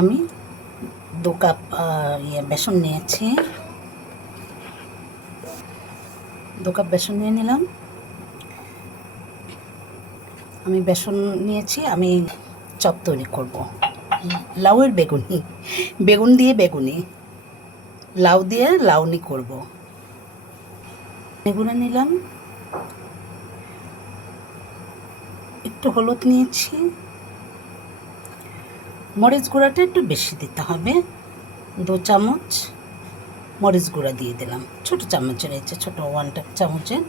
আমি দু কাপ ইয়ে বেসন নিয়েছি। দু কাপ বেসন নিয়ে নিলাম। আমি বেসন নিয়েছি, আমি চপ তৈরি করব। লাউয়ের বেগুনি, বেগুন দিয়ে বেগুনি। লাউ দিয়ে লাউনি করব। বেগুনে নিলাম। একটু হলুদ নিয়েছি। মরিচ গুঁড়াটা একটু বেশি দিতে হবে। দু চামচ মরিচ গুঁড়া দিয়ে দিলাম। ছোট চামচের যে ছোটো ওয়ান চামচের।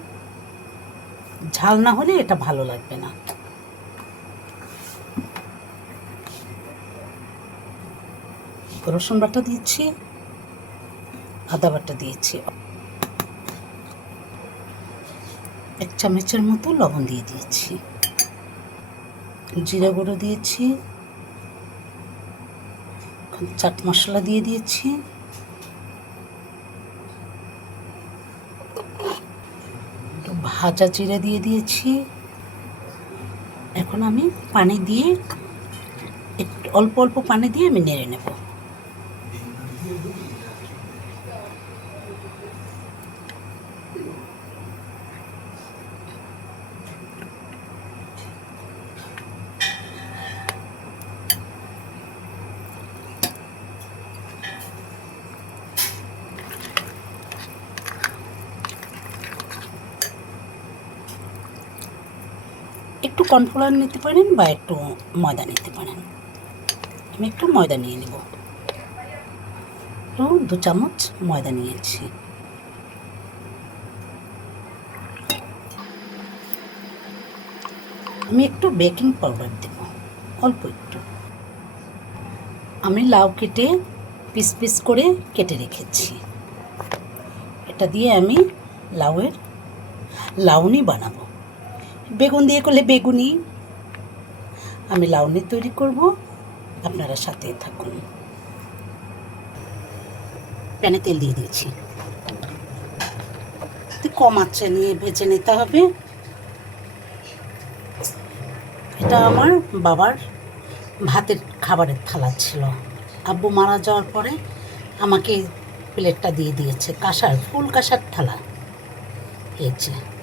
ঝাল না হলে এটা ভালো লাগবে না। রসুন বাটা দিয়েছি, আদা বাটা দিয়েছি। এক চামচের মতো লবণ দিয়ে দিয়েছি। জিরা গুঁড়ো দিয়েছি। চাট মশলা দিয়ে দিয়েছি। একটু ভাজা জিরে দিয়ে দিয়েছি। এখন আমি পানি দিয়ে একটু অল্প অল্প পানি দিয়ে আমি নেড়ে নেব। একটু কর্নফ্লাওয়ার নিতে পারেন বা একটু ময়দা নিতে পারেন। আমি একটু ময়দা নিয়ে নেব। তো দু চামচ ময়দা নিয়েছি। আমি একটু বেকিং পাউডার দেব, অল্প একটু। আমি লাউ কেটে পিস পিস করে কেটে রেখেছি। এটা দিয়ে আমি লাউয়ের লাউনি বানাবো। বেগুন দিয়ে করলে বেগুনি। আমি লাউনি তৈরি করব। আপনারা সাথে থাকুন। প্যানে তেল দিয়ে দিয়েছি। কম আঁচে নিয়ে ভেজে নিতে হবে। এটা আমার বাবার ভাতের খাবারের থালা ছিল। আব্বু মারা যাওয়ার পরে আমাকে প্লেটটা দিয়ে দিয়েছে। কাঁসার, ফুল কাঁসার থালা। যে।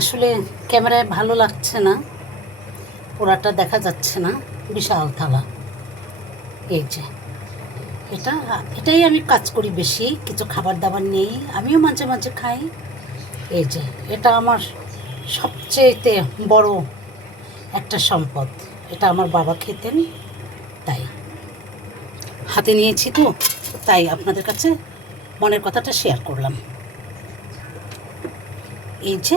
আসলে ক্যামেরায় ভালো লাগছে না, পোড়াটা দেখা যাচ্ছে না, বিশাল থালা। এই যে, এটা, এটাই আমি কাজ করি বেশি, কিছু খাবার দাবার নেই, আমিও মাঝে মাঝে খাই। এই যে, এটা আমার সবচেয়েতে বড় একটা সম্পদ, এটা আমার বাবা খেতেন, তাই। হাতে নিয়েছি তো, তাই আপনাদের কাছে মনের কথাটা শেয়ার করলাম। এই যে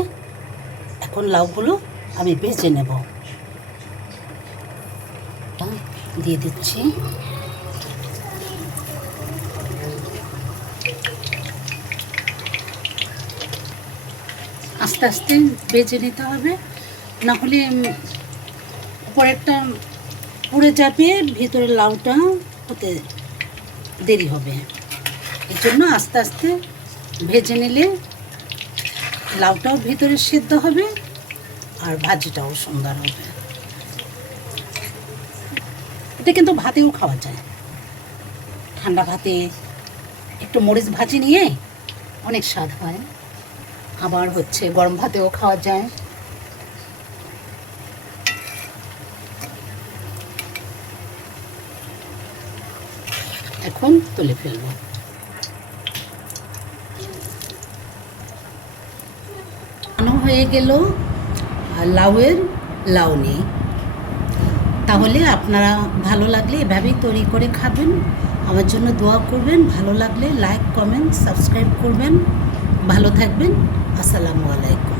এখন লাউগুলো আমি ভেজে নেব। দিয়ে দিচ্ছি। আস্তে আস্তে ভেজে নিতে হবে। না হলে উপরেরটা পুড়ে যাবে ভিতরে লাউটা হতে দেরি হবে। এই জন্য আস্তে আস্তে ভেজে নিলে লাউটাও ভিতরে সিদ্ধ হবে। আর ভাজিটাও সুন্দর হবে। এটা কিন্তু ভাতেও খাওয়া যায়। ঠান্ডা ভাতে একটু মরিচ ভাজি নিয়ে অনেক স্বাদ হয়। আবার হচ্ছে গরম ভাতেও খাওয়া যায়। এখন তুলে ফেলব। হয়ে গেল। লাউয়ের লাউনি তাহলে আপনারা ভালো লাগলে এভাবেই তৈরি করে খাবেন। আমার জন্য দোয়া করবেন, ভালো লাগলে লাইক কমেন্ট সাবস্ক্রাইব করবেন। ভালো থাকবেন। আসসালামু আলাইকুম।